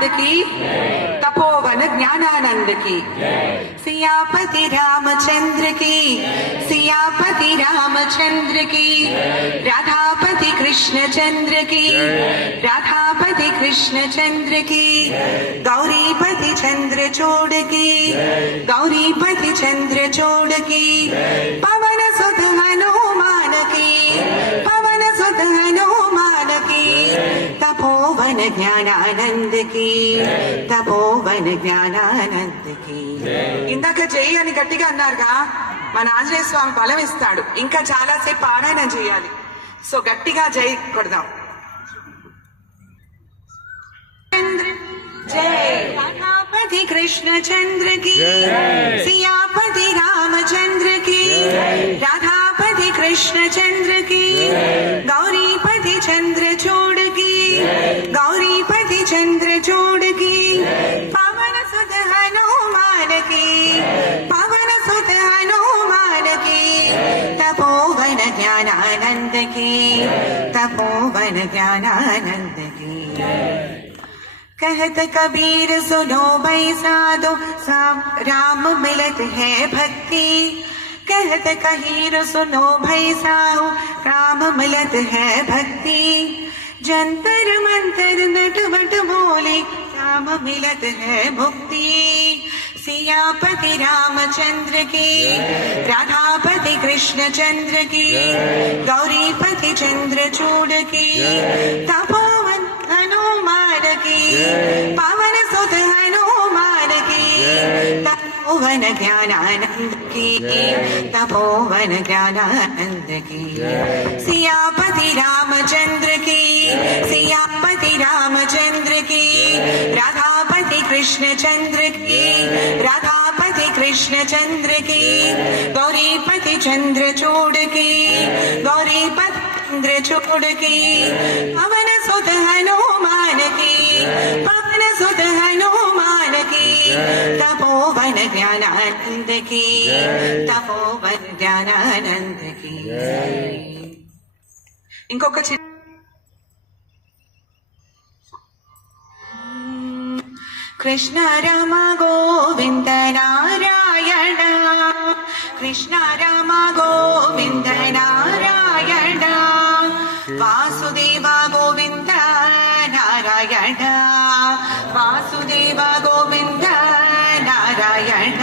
ज्ञानानंद की, तपोवन ज्ञानानंद की, सियापति रामचंद्र की, सियापति रामचंद्र की, राधापति कृष्ण चंद्र की, राधापति कृष्ण चंद्र की, गौरीपति चंद्र चूड़ की, गौरीपति चंद्र चूड़ की, पवन सुत हनुमान की, पवन सुत हनुमान की, तपोवन ज्ञानानंद की, तपोवन ज्ञानानंद की. ఇందాక జై అని గట్టిగా అన్నారుగా, మన ఆంజనేయ స్వామి బలం ఇస్తాడు. ఇంకా చాలాసేపు పారాయణ చేయాలి. సో గట్టిగా జై కొడదాం. जय राधापति कृष्ण चंद्र की, सियापति रामचंद्र की, राधापति कृष्ण चंद्र की, गौरीपति चंद्र चूड़ की, गौरीपति चंद्र चूड़ की, पवन सुत हनुमान की, पवन सुत हनुमान की, तपोवन ज्ञानानंद की, तपोवन ज्ञानानंद की. कहत कबीर सुनो भई साधो, राम मिलत है भक्ति. कहत कबीर सुनो भई साधो, राम मिलत है भक्ति. जंतर मंतर नट बट बोले, राम मिलत है मुक्ति. सियापति रामचंद्र की, राधापति कृष्ण चंद्र की, गौरीपति चंद्र चूड़ की, तपोवन हनुमान की, पवन सुत हनुमान की, तपोवन ज्ञानानंद की, तपोवन ज्ञानानंद की. सियापति रामचंद्र की, सियापति रामचंद्र की, राधापति कृष्ण चंद्र की, राधापति कृष्ण चंद्र की, गौरीपति चंद्र चूड़ की, गौरीपति चंद्र चूड़ की, पवन सुत हनुमान की, पवन सुत हनुमान की, तपोवन ज्ञानानंद की, तपोवन ज्ञानानंद की. ఇంకొక कृष्ण राम गोविंद नारायण, कृष्ण राम गोविंद नारायण, वासुदेव गोविंद नारायण, वासुदेव गोविंद नारायण.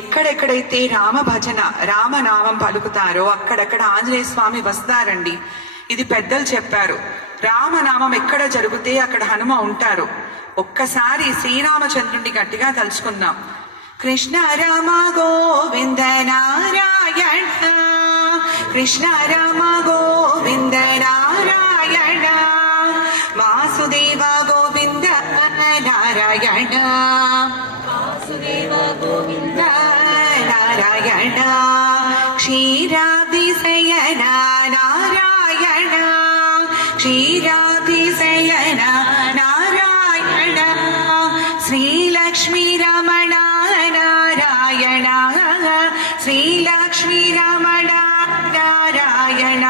ఎక్కడెక్కడైతే రామ భజన రామనామం పలుకుతారో అక్కడక్కడ ఆంజనేయ స్వామి వస్తారండి. ఇది పెద్దలు చెప్పారు. రామనామం ఎక్కడ జరిగితే అక్కడ హనుమ ఉంటారు. ఒక్కసారి శ్రీరామచంద్రుడిని గట్టిగా తలుచుకుందాం. కృష్ణ రామ గోవింద నారాయణ, కృష్ణ రామ గోవింద నారాయణ, వాసుదేవ గోవింద నారాయణ, వాసుదేవ గోవింద నారాయణ, క్షీరాబ్ధిశయన నారాయణ, క్షీరాబ్ధిశయన నారాయణ, శ్రీలక్ష్మీ రమణ నారాయణ, శ్రీలక్ష్మీ రమణ నారాయణ,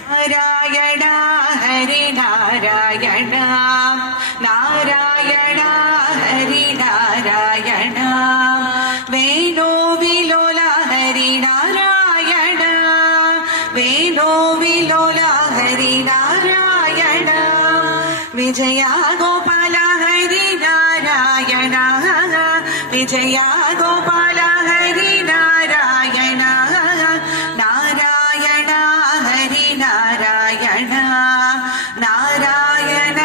నారాయణ హరి నారాయణ, నారాయణ హరి నారాయణ, వేణు విలోల హరి నారాయణ, వేణు విలోల హరి నారాయణ, విజయ గోపాల హరి నారాయణ, విజయ గోపాల హరి నారాయణ, నారాయణ హరి నారాయణ, నారాయణ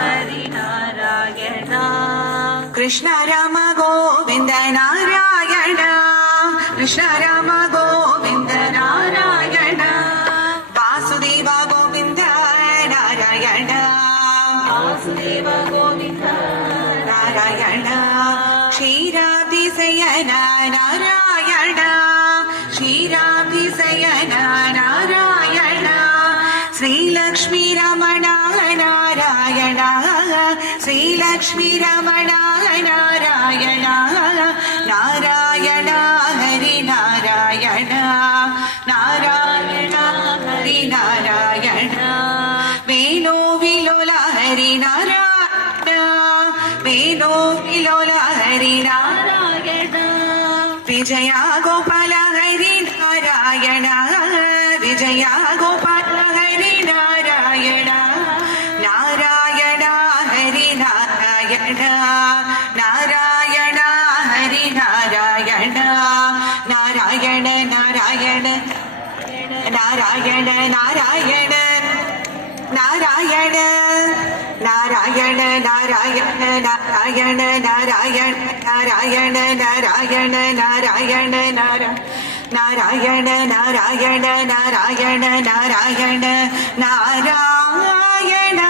హరి నారాయణ. కృష్ణ రామ గోవింద నారాయణ, కృష్ణ రామ గోవింద నారాయణ, వాసుదేవ గోవింద నారాయణ, వాసుదేవ గోవింద నారాయణ, క్షీరాబ్ధిశయన నారాయణ, క్షీరాబ్ధిశయన నారాయణ, శ్రీలక్ష్మీ రమణ నారాయణ, శ్రీలక్ష్మీ రమణ నారాయణ, నారాయణ హరి నారాయణ, నారాయణ హరి నారాయణ, వేణు విలోల హరి నారాయణ, നാരായണ ഹരി നാരായണ നാരായണ നാരായണ നാരായണ നാരായണ നാരായണ നാരായണ നാരായണ നാരായണ നാരായണ നാരായണ നാരായണ നാരായണ നാരായണ നാരായണ നാരായണ നാരായണ നാരായണ നാരായണ